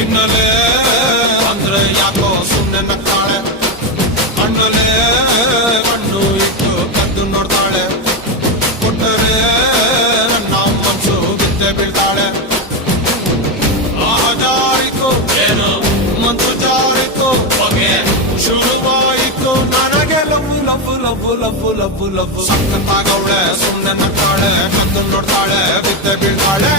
ತಿನ್ನಲೇ ಅಂದ್ರೆ ಯಾಕೋ ಸುಮ್ಮನೆ ನಗ್ತಾಳೆ, ಕಣ್ಣಲೇ ಕಣ್ಣು ಇಟ್ಟು ಕದ್ದು ನೋಡ್ತಾಳೆ, ಕೊಟ್ಟರೆ ನನ್ನ ಮನಸ್ಸು ಬಿದ್ದೆ ಬೀಳ್ತಾಳೆ. ಜಾರಿತು ಏನು ಮನ್ಸು ಜಾರಿತು ಹೊಗೆ ಶುರುವಾಯಿತು ನನಗೆ love love love love love love. ಸಕ್ಕತ್ತಾಗವಳೆ ಸುಮ್ಮನೆ ನಗ್ತಾಳೆ, ಕದ್ದು ನೋಡ್ತಾಳೆ, ಬಿದ್ದೆ ಬೀಳ್ತಾಳೆ.